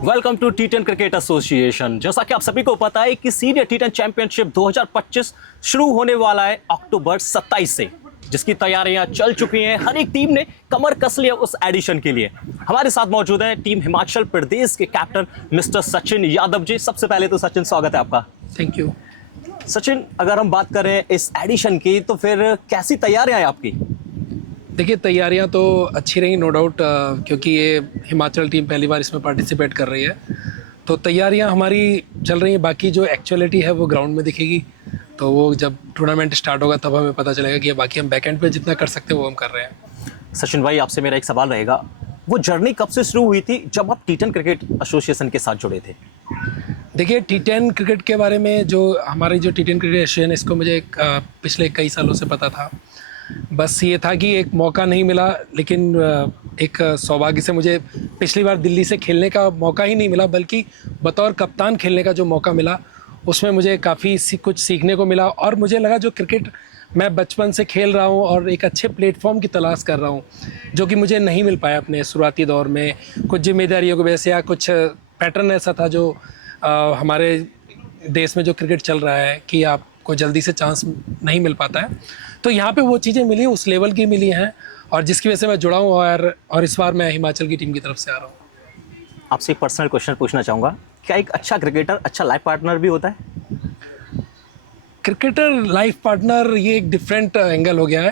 Welcome to T ten cricket association. जैसा कि आप सभी को पता है कि सीनियर टी10 चैंपियनशिप 2025 शुरू होने वाला है अक्टूबर 27 से, जिसकी तैयारियां चल चुकी हैं। हर एक टीम ने कमर कस लिया उस एडिशन के लिए। हमारे साथ मौजूद है टीम हिमाचल प्रदेश के कैप्टन मिस्टर सचिन यादव जी। सबसे पहले तो सचिन, स्वागत है आपका। Thank you. सचिन, अगर हम बात करें इस एडिशन की तो फिर कैसी तैयारियां हैं आपकी? देखिए, तैयारियां तो अच्छी रही, नो डाउट, क्योंकि ये हिमाचल टीम पहली बार इसमें पार्टिसिपेट कर रही है, तो तैयारियां हमारी चल रही हैं। बाकी जो एक्चुअलिटी है वो ग्राउंड में दिखेगी, तो वो जब टूर्नामेंट स्टार्ट होगा तब हमें पता चलेगा कि बाकी हम बैकएंड पे जितना कर सकते हैं वो हम कर रहे हैं। सचिन भाई, आपसे मेरा एक सवाल रहेगा, वो जर्नी कब से शुरू हुई थी जब आप टी10 क्रिकेट एसोसिएशन के साथ जुड़े थे? देखिए, टी10 क्रिकेट के बारे में जो हमारी जो टी10 क्रिकेट एसोसिएशन, इसको मुझे पिछले कई सालों से पता था। बस ये था कि एक मौका नहीं मिला, लेकिन एक सौभाग्य से मुझे पिछली बार दिल्ली से खेलने का मौका ही नहीं मिला, बल्कि बतौर कप्तान खेलने का जो मौका मिला उसमें मुझे काफ़ी कुछ सीखने को मिला। और मुझे लगा जो क्रिकेट मैं बचपन से खेल रहा हूँ और एक अच्छे प्लेटफॉर्म की तलाश कर रहा हूँ, जो कि मुझे नहीं मिल पाया अपने शुरुआती दौर में, कुछ जिम्मेदारियों की वजह से, या कुछ पैटर्न ऐसा था जो हमारे देश में जो क्रिकेट चल रहा है कि आपको जल्दी से चांस नहीं मिल पाता है। तो यहाँ पे वो चीज़ें मिली, उस लेवल की मिली हैं, और जिसकी वजह से मैं जुड़ा हूँ। और इस बार मैं हिमाचल की टीम की तरफ से आ रहा हूँ। आपसे एक पर्सनल क्वेश्चन पूछना चाहूँगा, क्या एक अच्छा क्रिकेटर अच्छा लाइफ पार्टनर भी होता है? क्रिकेटर लाइफ पार्टनर, ये एक डिफरेंट एंगल हो गया है।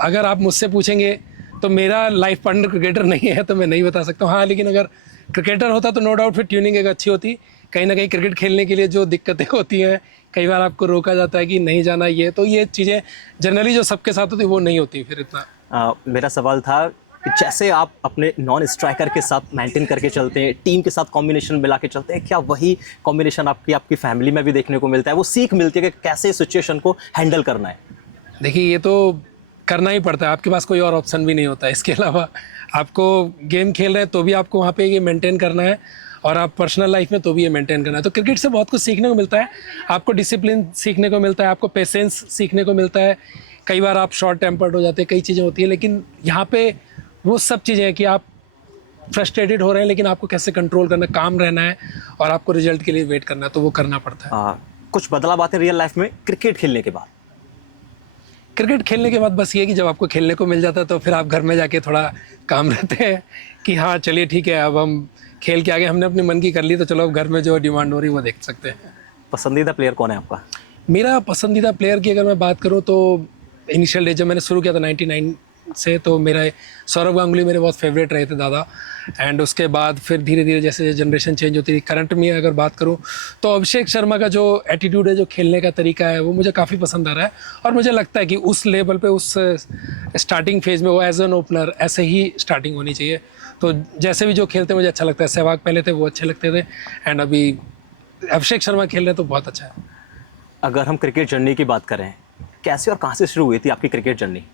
अगर आप मुझसे पूछेंगे तो मेरा लाइफ पार्टनर क्रिकेटर नहीं है, तो मैं नहीं बता सकता हूँ। हाँ, लेकिन अगर क्रिकेटर होता तो नो डाउट फिर ट्यूनिंग एक अच्छी होती। कहीं ना कहीं क्रिकेट खेलने के लिए जो दिक्कतें होती हैं, कई बार आपको रोका जाता है कि नहीं जाना, ये चीज़ें जनरली जो सबके साथ होती वो नहीं होती फिर इतना। मेरा सवाल था कि जैसे आप अपने नॉन स्ट्राइकर के साथ मेंटेन करके चलते हैं, टीम के साथ कॉम्बिनेशन मिला के चलते हैं, क्या वही कॉम्बिनेशन आपकी फैमिली में भी देखने को मिलता है? वो सीख मिलती है कि कैसे सिचुएशन को हैंडल करना है? देखिए, ये तो करना ही पड़ता है, आपके पास कोई और ऑप्शन भी नहीं होता है। इसके अलावा आपको गेम खेल रहे हैं तो भी आपको वहाँ पे ये मेंटेन करना है, और आप पर्सनल लाइफ में तो भी ये मेंटेन करना है। तो क्रिकेट से बहुत कुछ सीखने को मिलता है। आपको डिसिप्लिन सीखने को मिलता है, आपको पेशेंस सीखने को मिलता है। कई बार आप शॉर्ट टेम्पर्ड हो जाते हैं, कई चीज़ें होती है, लेकिन यहाँ पे वो सब चीज़ें हैं कि आप फ्रस्ट्रेटेड हो रहे हैं, लेकिन आपको कैसे कंट्रोल करना है, काम रहना है, और आपको रिजल्ट के लिए वेट करना है, तो वो करना पड़ता है। कुछ बदलाव आते हैं रियल लाइफ में क्रिकेट खेलने के बाद? क्रिकेट खेलने के बाद बस ये कि जब आपको खेलने को मिल जाता है तो फिर आप घर में जाके थोड़ा काम रहते हैं कि हाँ चलिए ठीक है, अब हम खेल के आगे हमने अपनी मन की कर ली, तो चलो अब घर में जो डिमांड हो रही है वो देख सकते हैं। पसंदीदा प्लेयर कौन है आपका? मेरा पसंदीदा प्लेयर की अगर मैं बात करूँ तो इनिशियल डेज जब मैंने शुरू किया था 99 से, तो मेरा सौरव गांगुली मेरे बहुत फेवरेट रहे थे दादा। एंड उसके बाद फिर धीरे धीरे जैसे जनरेशन चेंज होती थी, करंट में अगर बात करूँ तो अभिषेक शर्मा का जो एटीट्यूड है, जो खेलने का तरीका है, वो मुझे काफ़ी पसंद आ रहा है। और मुझे लगता है कि उस लेवल पे, उस स्टार्टिंग फेज़ में वो एज एन ओपनर ऐसे ही स्टार्टिंग होनी चाहिए। तो जैसे भी जो खेलते हैं मुझे अच्छा लगता है। सहवाग पहले थे, वो अच्छे लगते थे, एंड अभी अभिषेक शर्मा खेल रहे हैं तो बहुत अच्छा है। अगर हम क्रिकेट जर्नी की बात करें, कैसे और कहाँ से शुरू हुई थी आपकी क्रिकेट जर्नी?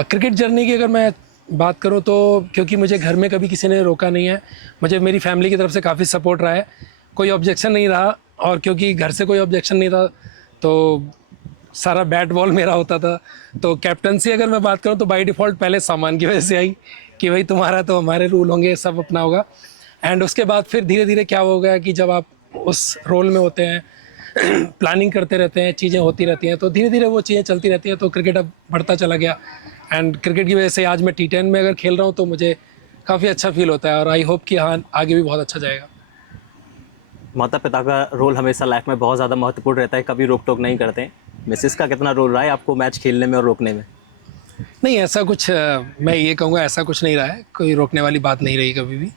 क्रिकेट जर्नी की अगर मैं बात करूं तो क्योंकि मुझे घर में कभी किसी ने रोका नहीं है, मुझे मेरी फैमिली की तरफ से काफ़ी सपोर्ट रहा है, कोई ऑब्जेक्शन नहीं रहा। और क्योंकि घर से कोई ऑब्जेक्शन नहीं था तो सारा बैट बॉल मेरा होता था। तो कैप्टनसी अगर मैं बात करूं तो बाय डिफ़ॉल्ट पहले सामान की वजह से आई कि भाई तुम्हारा तो हमारे रूल होंगे, सब अपना होगा। एंड उसके बाद फिर धीरे धीरे क्या हो गया कि जब आप उस रोल में होते हैं, प्लानिंग करते रहते हैं, चीज़ें होती रहती हैं, तो धीरे धीरे वो चीज़ें चलती रहती हैं, तो क्रिकेट अब बढ़ता चला गया। एंड क्रिकेट की वजह से आज मैं टी10 में अगर खेल रहा हूँ तो मुझे काफ़ी अच्छा फील होता है, और आई होप कि हाँ आगे भी बहुत अच्छा जाएगा। माता पिता का रोल हमेशा लाइफ में बहुत ज़्यादा महत्वपूर्ण रहता है, कभी रोक टोक नहीं करते। मिसेस का कितना रोल रहा है आपको मैच खेलने में और रोकने में? नहीं, ऐसा कुछ मैं ये कहूँगा ऐसा कुछ नहीं रहा है, कोई रोकने वाली बात नहीं रही कभी भी।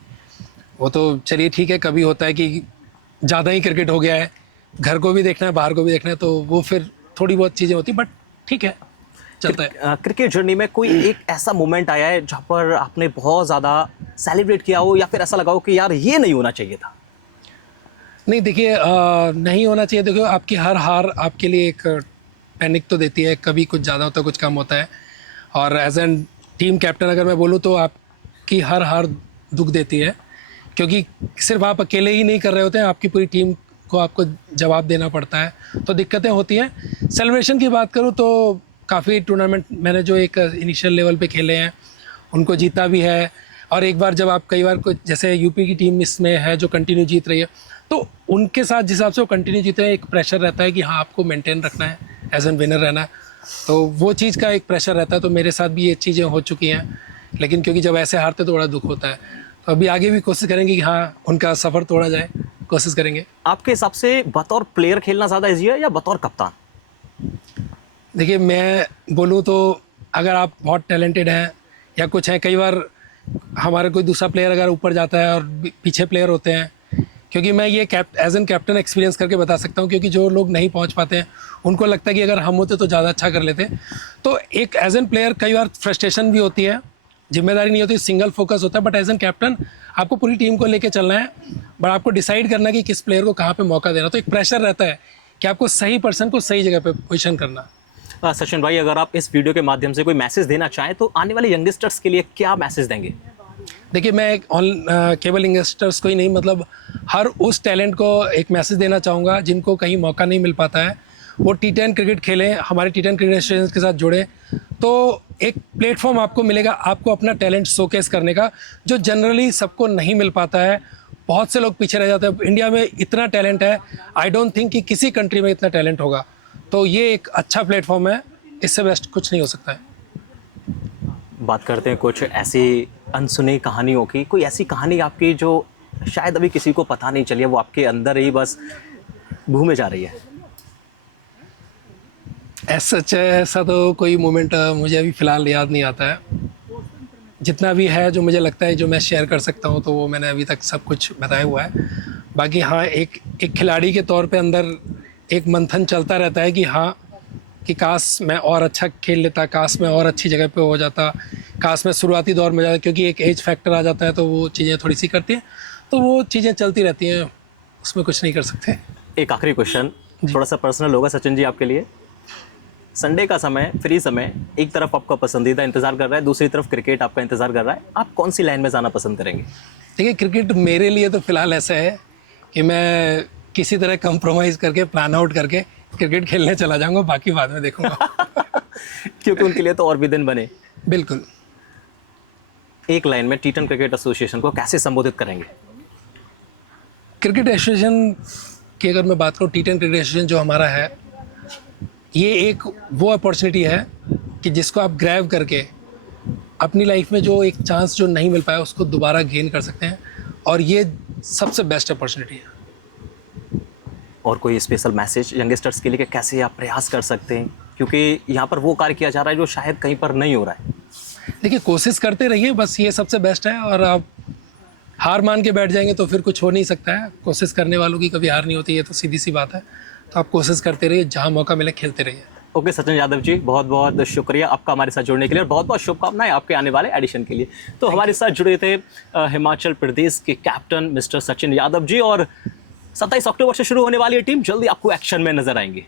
वो तो चलिए ठीक है, कभी होता है कि ज़्यादा ही क्रिकेट हो गया है, घर को भी देखना है, बाहर को भी देखना है, तो वो फिर थोड़ी बहुत चीज़ें होती, बट ठीक है, चलता है। क्रिकेट जर्नी में कोई एक ऐसा मोमेंट आया है जहाँ पर आपने बहुत ज़्यादा सेलिब्रेट किया हो, या फिर ऐसा लगा हो कि यार ये नहीं होना चाहिए था? नहीं, देखिए, नहीं होना चाहिए। देखो, आपकी हर हार आपके लिए एक पैनिक तो देती है, कभी कुछ ज़्यादा होता है, कुछ कम होता है। और एज एन टीम कैप्टन अगर मैं बोलूँ तो आपकी हर हार दुख देती है, क्योंकि सिर्फ आप अकेले ही नहीं कर रहे होते हैं, आपकी पूरी टीम को आपको जवाब देना पड़ता है, तो दिक्कतें होती हैं। सेलिब्रेशन की बात करूँ तो काफ़ी टूर्नामेंट मैंने जो एक इनिशियल लेवल पे खेले हैं उनको जीता भी है, और एक बार जब आप कई बार कुछ जैसे यूपी की टीम इसमें है जो कंटिन्यू जीत रही है, तो उनके साथ जिस हिसाब से वो कंटिन्यू जीत रहे हैं, एक प्रेशर रहता है कि हाँ आपको मेंटेन रखना है, एज एन विनर रहना है, तो वो चीज़ का एक प्रेशर रहता है। तो मेरे साथ भी ये चीज़ें हो चुकी हैं, लेकिन क्योंकि जब ऐसे हारते तो बड़ा दुख होता है, तो अभी आगे भी कोशिश करेंगे कि हाँ उनका सफ़र तोड़ा जाए, कोशिश करेंगे। आपके हिसाब से बतौर प्लेयर खेलना ज़्यादा ईजी है या बतौर कप्तान? देखिए मैं बोलूँ तो अगर आप बहुत टैलेंटेड हैं या कुछ हैं, कई बार हमारा कोई दूसरा प्लेयर अगर ऊपर जाता है और पीछे प्लेयर होते हैं, क्योंकि मैं ये एज एन कैप्टन एक्सपीरियंस करके बता सकता हूँ, क्योंकि जो लोग नहीं पहुँच पाते हैं उनको लगता है कि अगर हम होते तो ज़्यादा अच्छा कर लेते। तो एक एज एन प्लेयर कई बार फ्रस्ट्रेशन भी होती है, जिम्मेदारी नहीं होती, सिंगल फोकस होता है, बट एज एन कैप्टन आपको पूरी टीम को लेके चलना है, बट आपको डिसाइड करना है कि किस प्लेयर को कहाँ पे मौका देना। तो एक प्रेशर रहता है कि आपको सही पर्सन को सही जगह पे पोजीशन करना। सचिन भाई, अगर आप इस वीडियो के माध्यम से कोई मैसेज देना चाहें तो आने वाले यंगस्टर्स के लिए क्या मैसेज देंगे? देखिए मैं केवल यंगस्टर्स को ही नहीं, मतलब हर उस टैलेंट को एक मैसेज देना चाहूँगा जिनको कहीं मौका नहीं मिल पाता है, वो T10 क्रिकेट खेलें, हमारे T10 क्रिकेट एसोसिएशन के साथ जुड़े, तो एक प्लेटफॉर्म आपको मिलेगा आपको अपना टैलेंट शोकेस करने का, जो जनरली सबको नहीं मिल पाता है। बहुत से लोग पीछे रह जाते हैं। इंडिया में इतना टैलेंट है, आई डोंट थिंक कि किसी कंट्री में इतना टैलेंट होगा, तो ये एक अच्छा प्लेटफॉर्म है, इससे बेस्ट कुछ नहीं हो सकता है। बात करते हैं कुछ ऐसी अनसुनी कहानियों की। कोई ऐसी कहानी आपकी जो शायद अभी किसी को पता नहीं चली है, वो आपके अंदर ही बस घूमे जा रही है? ऐसा तो कोई मोमेंट मुझे अभी फ़िलहाल याद नहीं आता है। जितना भी है जो मुझे लगता है जो मैं शेयर कर सकता हूँ, तो वो मैंने अभी तक सब कुछ बताया हुआ है। बाकी हाँ, एक खिलाड़ी के तौर पे अंदर एक मंथन चलता रहता है कि हाँ, कि काश मैं और अच्छा खेल लेता, काश मैं और अच्छी जगह पे हो जाता, काश मैं शुरुआती दौर में जाता, क्योंकि एक एज फैक्टर आ जाता है तो वो चीज़ें थोड़ी सी करती हैं, तो वो चीज़ें चलती रहती हैं, उसमें कुछ नहीं कर सकते। एक आखिरी क्वेश्चन, थोड़ा सा पर्सनल होगा सचिन जी आपके लिए। संडे का समय, फ्री समय, एक तरफ आपका पसंदीदा इंतज़ार कर रहा है, दूसरी तरफ क्रिकेट आपका इंतज़ार कर रहा है, आप कौन सी लाइन में जाना पसंद करेंगे? देखिए क्रिकेट मेरे लिए तो फ़िलहाल ऐसा है कि मैं किसी तरह कंप्रोमाइज़ करके, प्लान आउट करके क्रिकेट खेलने चला जाऊंगा, बाकी बाद में देखूंगा। क्योंकि उनके लिए तो और भी दिन बने। बिल्कुल। एक लाइन में T10 क्रिकेट एसोसिएशन को कैसे संबोधित करेंगे? क्रिकेट एसोसिएशन की अगर मैं बात करूँ, T10 क्रिकेट एसोसिएशन जो हमारा है, ये एक वो अपॉर्चुनिटी है कि जिसको आप ग्रैब करके अपनी लाइफ में जो एक चांस जो नहीं मिल पाया उसको दोबारा गेन कर सकते हैं, और ये सबसे बेस्ट अपॉर्चुनिटी है। और कोई स्पेशल मैसेज यंगस्टर्स के लिए कि कैसे आप प्रयास कर सकते हैं, क्योंकि यहाँ पर वो कार्य किया जा रहा है जो शायद कहीं पर नहीं हो रहा है? देखिए कोशिश करते रहिए, बस ये सबसे बेस्ट है, और आप हार मान के बैठ जाएंगे तो फिर कुछ हो नहीं सकता है। कोशिश करने वालों की कभी हार नहीं होती, ये तो सीधी सी बात है। तो आप कोशिश करते रहिए, जहाँ मौका मिले खेलते रहिए। ओके सचिन यादव जी, बहुत बहुत शुक्रिया आपका हमारे साथ जुड़ने के लिए, और बहुत बहुत शुभकामनाएं आपके आने वाले एडिशन के लिए। तो हमारे साथ जुड़े थे हिमाचल प्रदेश के कैप्टन मिस्टर सचिन यादव जी, और 27 अक्टूबर से शुरू होने वाली ये टीम जल्दी आपको एक्शन में नजर आएंगी।